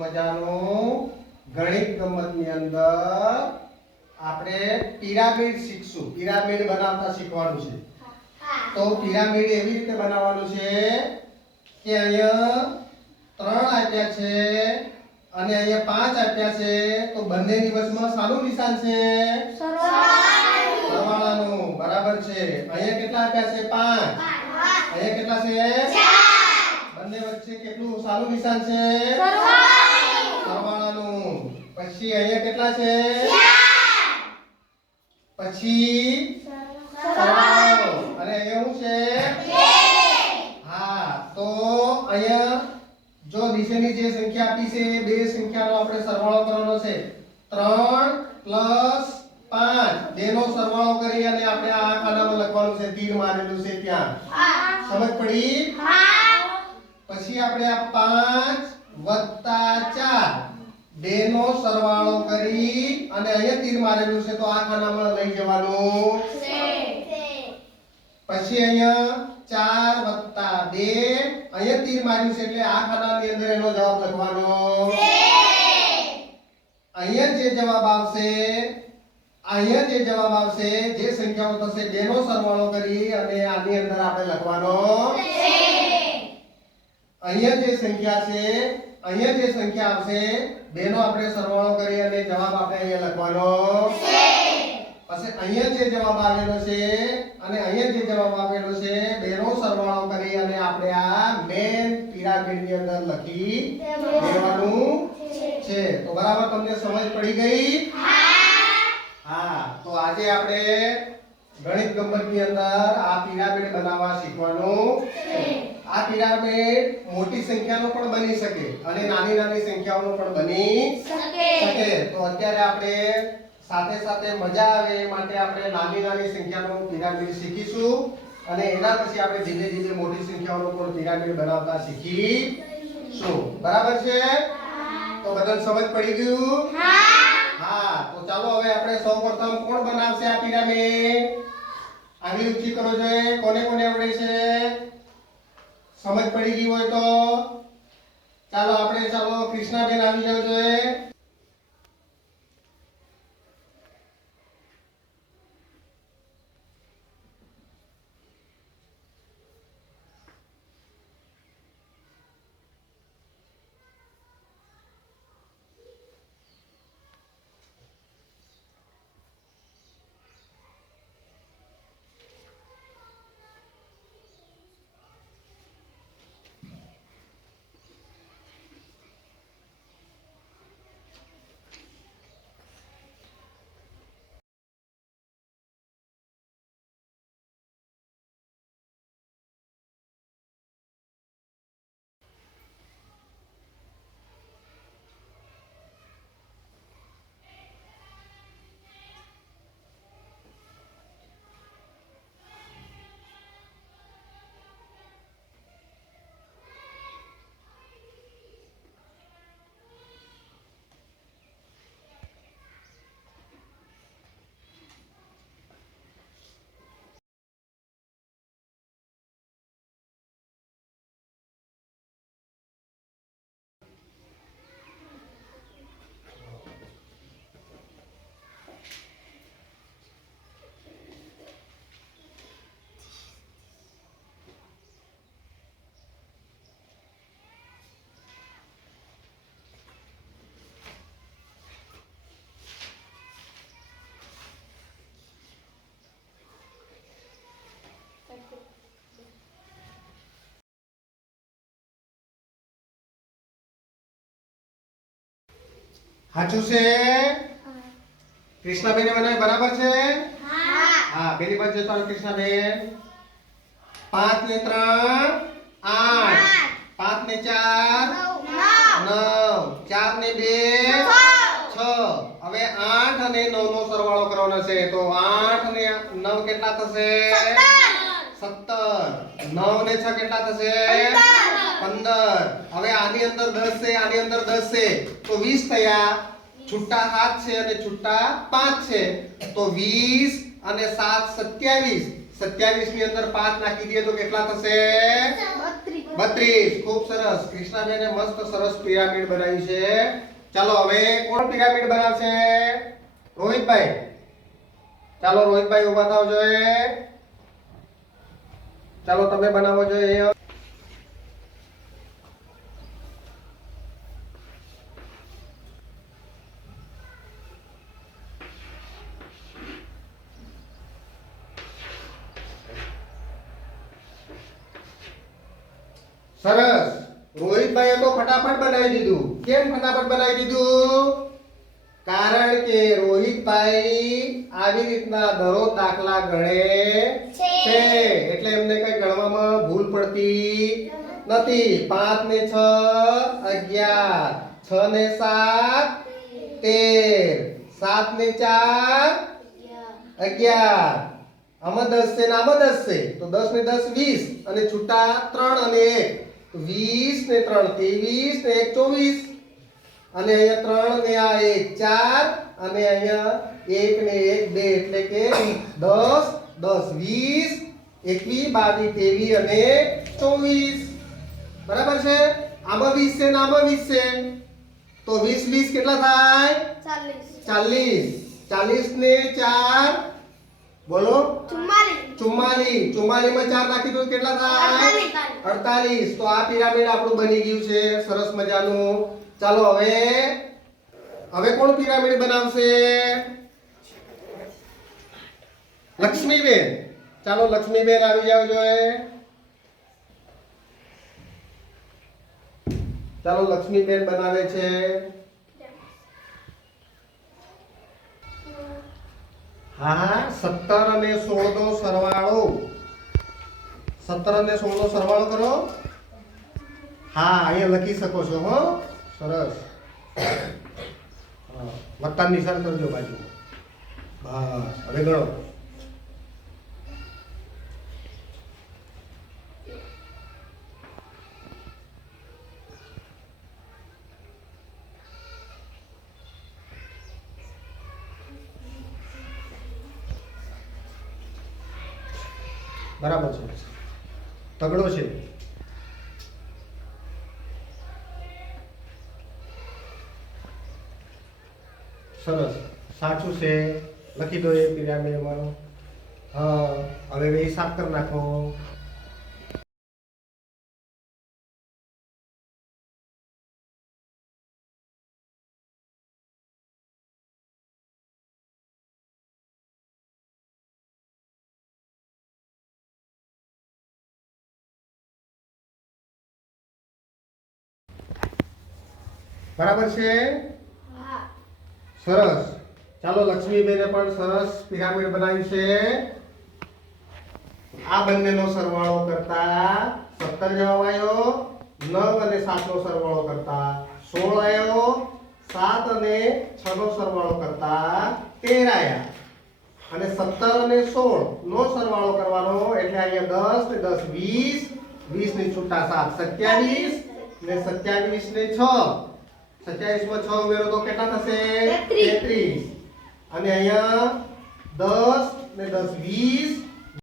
મજાનું ગણિત ગમતની અંદર આપણે પિરામિડ શીખશું. પિરામિડ બનાવતા શીખવાનું છે. તો પિરામિડ એવી રીતે બનાવવાનું છે કે અહીંયા 3 આપ્યા છે અને અહીંયા 5 આપ્યા છે. તો બંનેની વચમાં શાનું નિશાન છે? સરવાળાનું. બરાબર છે. અહીંયા કેટલા આપ્યા છે? 5. અહીંયા કેટલા છે? 4. બંને વચ્ચે કેટલું શાનું નિશાન છે? સરવાળાનું. પછી અહીંયા કેટલા છે? 4. પછી સરવાળો. અને અહીંયા શું છે? 2. હા, તો અહીંયા જો નીચેની જે સંખ્યા આપી છે એ બે સંખ્યાનો આપણે સરવાળો કરવાનો છે. 3 + 5 બેનો સરવાળો કરી અને આપણે આ ખાનામાં લખવાનું છે. તીર મારેલું છે ત્યાં. સમજ પડી? પછી આપણે આ 5 + 4 બેનો સરવાળો કરી અને અહીંયા તીર મારેલું છે તો આ ખાનામાં લઈ જવાનું છે. પછી અહીંયા 4 + 2 અહીંયા તીર માર્યું છે એટલે આ ખાનાની અંદર એનો જવાબ લખવાનો છે. અહીંયા જે જવાબ આવશે જે સંખ્યાઓ થશે બેનો સરવાળો કરી અને આની અંદર આપણે લખવાનો છે. અહીંયા જે સંખ્યા આવશે બેનો આપણે સરવાળો કરી અને જવાબ આપણે અહીંયા લખવાનો છે. પછી અહીંયા જે જવાબ આવેલો છે અને અહીંયા જે જવાબ આવેલો છે બેનો સરવાળો કરી અને આપણે આ મેન પિરામિડની અંદર લખી દેવાનું છે. તો બરાબર તમને સમજ પડી ગઈ? હા, તો આજે આપણે ગણિત ગમતની અંદર આ પિરામિડ બનાવવા શીખવાનું છે. આ પિરામિડ મોટી સંખ્યાનો પણ બની શકે અને નાની નાની સંખ્યાઓનો પણ બની શકે. તો અત્યારે આપણે સાથે સાથે મજા આવે એ માટે આપણે નાની નાની સંખ્યાનો પિરામિડ શીખીશું અને એના પછી આપણે ધીરે ધીરે મોટી સંખ્યાઓનો પણ પિરામિડ બનાવતા શીખીશું. બરાબર છે? તો બધાને સમજ પડી ગયું? હા, તો ચાલો હવે આપણે સૌપ્રથમ કોણ બનાવશે આ પિરામિડ? આંગળી ઊંચી કરો જોઈએ. કોને કોને આવડે છે? સમજ પડી ગઈ હોય તો ચાલો કૃષ્ણાબેન આવી જાવ જોઈએ. સાચું છે? કૃષ્ણાબેન બનાવે બરાબર છે? હા, પેલી બાજુ જતા કૃષ્ણાબેન. 5 ને 3 8 5 ને 4 9 4 ને 2 6. હવે 8 અને 9 નો સરવાળો કરવાનો છે. તો 8 ને 9 કેટલા થશે? 17. 9 ને 6 કેટલા થશે? 15. હવે આની અંદર 10 છે, આની અંદર 10 છે તો 20 થયા. છૂટા 7 છે અને છૂટા 5 છે તો 20 અને 7 27. 27 ની અંદર 5 નાખી દઈએ તો કેટલા થશે? 32. 32. ખૂબ સરસ. કૃષ્ણાબેને મસ્ત સરસ પિરામિડ બનાવી છે. ચાલો હવે કોણ પિરામિડ બનાવશે? રોહિતભાઈ. ચાલો રોહિતભાઈ ઊભા થાવ જોઈએ. ચાલો તમે બનાવો જોઈએ. સરસ. રોહિતભાઈએ તો ફટાફટ બનાવી દીધું. કેમ ફટાફટ બનાવી દીધું? કારણ કે રોહિતભાઈ આવી રીતના દરરોજ દાખલા ગણે છે એટલે એમને કઈ ગણવામાં ભૂલ પડતી નથી. 5 ને 6 11, 6 ને 7 13, 7 ને 4 11. આમાં 10 છે ને આમાં 10 છે તો 10 ને 10 20 અને છૂટા 3 અને 1 20 ને 3 23 ને 1 24 અને અહીંયા 3 ને આ 1 4 અને અહીંયા 1 ને 1 2 એટલે કે 10 10 20 21 22 23 અને 24. બરાબર છે? આમાં 20 છે ને આમાં 20 છે તો 20 20 કેટલા થાય? 40. 40 ને 4 બોલો 44. 44 માં 4 નાખી દો કેટલા થાય? 48. તો આ પિરામિડ આપણું બની ગયું છે સરસ મજાનું. ચાલો હવે કોણ પિરામિડ બનાવશે? લક્ષ્મીબેન. ચાલો લક્ષ્મીબેન આવી જાવ જોઈએ. ચાલો લક્ષ્મીબેન બનાવે છે. હા 17 અને 16 નો સરવાળો. 17 અને 16 નો સરવાળો કરો. હા અહીંયા લખી શકો છો. હો સરસ. વત્તા નિશાન કરજો બાજુ. બસ હવે ગણો. બરાબર છે. તગડો છે. સરસ. સાચું છે. લખી દો એ પિરામિડમાં. હા હવે એ સાફ કરી નાખો. બરાબર છે? સરસ. ચાલો લક્ષ્મીબેને પણ સરસ પિરામિડ બનાવ્યું છે. આ બંનેનો સરવાળો કરતા 17 જવાબ આવ્યો. 9 અને 7 નો સરવાળો કરતા 16 આવ્યો. 7 અને 6 નો સરવાળો કરતા 13 આવ્યા. અને 17 અને 16 નો સરવાળો કરવાનો એટલે અહીંયા 10 ને 10 20, 20 ની છૂટા 7 27 ને 27 ને 6. 27 માં 6 ઉમેરો તો કેટલા થશે? 33. અને અહીંયા 10 ને 10 20